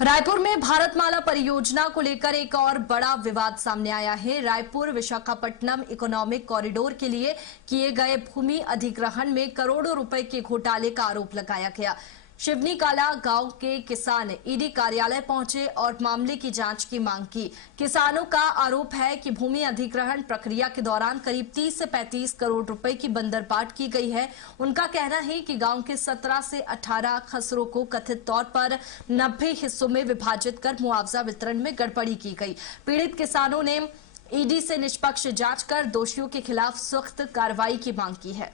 रायपुर में भारतमाला परियोजना को लेकर एक और बड़ा विवाद सामने आया है। रायपुर विशाखापट्टनम इकोनॉमिक कॉरिडोर के लिए किए गए भूमि अधिग्रहण में करोड़ों रुपए के घोटाले का आरोप लगाया गया। शिवनी काला गांव के किसान ईडी कार्यालय पहुंचे और मामले की जांच की मांग की। किसानों का आरोप है कि भूमि अधिग्रहण प्रक्रिया के दौरान करीब 30 से 35 करोड़ रुपए की बंदरबाट की गई है। उनका कहना है कि गांव के 17 से 18 खसरों को कथित तौर पर 90 हिस्सों में विभाजित कर मुआवजा वितरण में गड़बड़ी की गई। पीड़ित किसानों ने ईडी से निष्पक्ष जांच कर दोषियों के खिलाफ सख्त कार्रवाई की मांग की है।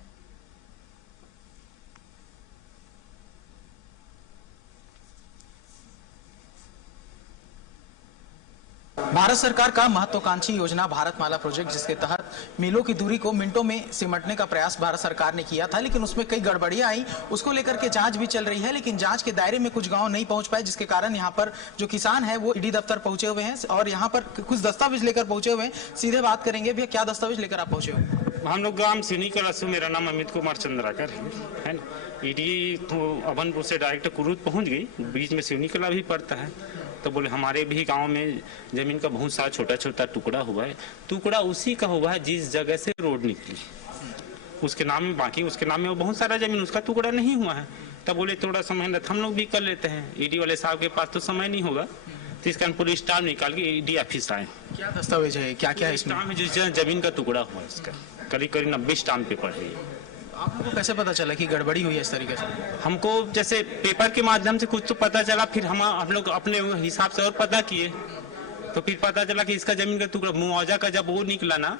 भारत सरकार का महत्वाकांक्षी योजना भारतमाला प्रोजेक्ट, जिसके तहत मीलों की दूरी को मिनटों में सिमटने का प्रयास भारत सरकार ने किया था, लेकिन उसमें कई गड़बड़ियां आई। उसको लेकर के जांच भी चल रही है, लेकिन जांच के दायरे में कुछ गांव नहीं पहुंच पाए, जिसके कारण यहां पर जो किसान है वो ईडी दफ्तर पहुंचे हुए हैं और यहां पर कुछ दस्तावेज लेकर पहुंचे हुए हैं। सीधे बात करेंगे, भैया क्या दस्तावेज लेकर आप पहुंचे हुए? हम लोग ग्राम सिवनी कला से, मेरा नाम अमित कुमार चंद्राकर है ना। ईडी तो अभनपुर से डायरेक्ट कुरूद पहुंच गई, बीच में सिवनी कला भी पड़ता है। तो बोले हमारे भी गांव में जमीन का बहुत सारा छोटा छोटा टुकड़ा हुआ है। टुकड़ा उसी का हुआ है जिस जगह से रोड निकली, उसके नाम में, बाकी उसके नाम में वो बहुत सारा जमीन, उसका टुकड़ा नहीं हुआ है। तब बोले थोड़ा समय हम लोग भी कर लेते हैं। ईडी वाले साहब के पास तो समय नहीं होगा, तो इसका पूरी स्टाफ निकाल के ईडी ऑफिस आए। क्या दस्तावेज है, क्या क्या है इसमें? जिस जमीन का टुकड़ा हुआ है इसका करीब करीब 90 स्टाम्प पेपर है। आपको कैसे पता चला कि गड़बड़ी हुई है इस तरीके से? हमको जैसे पेपर के माध्यम से कुछ तो पता चला, फिर हम लोग अपने हिसाब से और पता किए, तो फिर पता चला कि इसका जमीन का टुकड़ा मुआवजा का जब वो निकला ना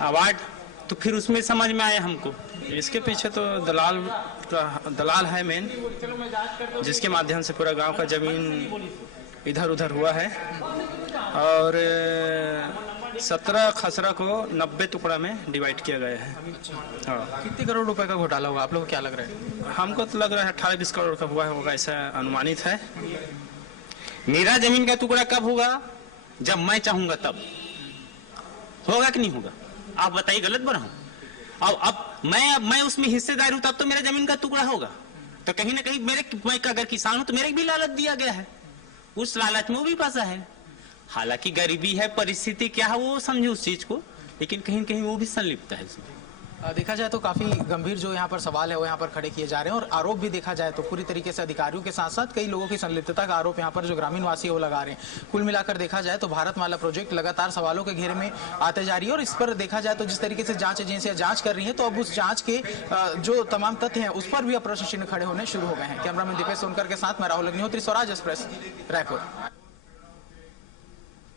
अवार्ड, तो फिर उसमें समझ में आया हमको। इसके पीछे तो दलाल है मेन, जिसके माध्यम से पूरा गांव का जमीन इधर उधर हुआ है और 17 खसरा को 90 टुकड़ा में डिवाइड किया गया है। हाँ, कितने करोड़ रुपए का घोटाला हुआ, आप लोगों को क्या लग रहा है? हमको तो लग रहा है 18-20 करोड़ का हुआ होगा, ऐसा अनुमानित है। मेरा जमीन का टुकड़ा कब होगा? जब मैं चाहूंगा तब होगा कि नहीं होगा? आप बताइए, गलत बोल रहा हूं? और अब मैं उसमें हिस्सेदार हूं, तब तो मेरा जमीन का टुकड़ा होगा। तो कहीं ना कहीं मैं अगर किसान हूं तो मेरे भी लालच दिया गया है, उस लालच में वो भी फंसा है। हालांकि गरीबी है, परिस्थिति क्या है वो समझे उस चीज को, लेकिन कहीं कहीं वो भी संलिप्त है इसमें। देखा जाए तो काफी गंभीर जो यहाँ पर सवाल है वो यहाँ पर खड़े किए जा रहे हैं और आरोप भी देखा जाए तो पूरी तरीके से अधिकारियों के साथ साथ कई लोगों की संलिप्तता का आरोप यहाँ पर जो ग्रामीण वासी है वो लगा रहे हैं। कुल मिलाकर देखा जाए तो भारतमाला प्रोजेक्ट लगातार सवालों के घेरे में आते जा रही है और इस पर देखा जाए तो जिस तरीके से जांच एजेंसियां जांच कर रही है, तो अब उस जांच के जो तमाम तथ्य हैं उस पर भी अब प्रश्न चिन्ह खड़े होने शुरू हो गए हैं। कैमरामैन दीपेश सोनकर के साथ मैं राहुल अग्निहोत्री, स्वराज एक्सप्रेस, रायपुर।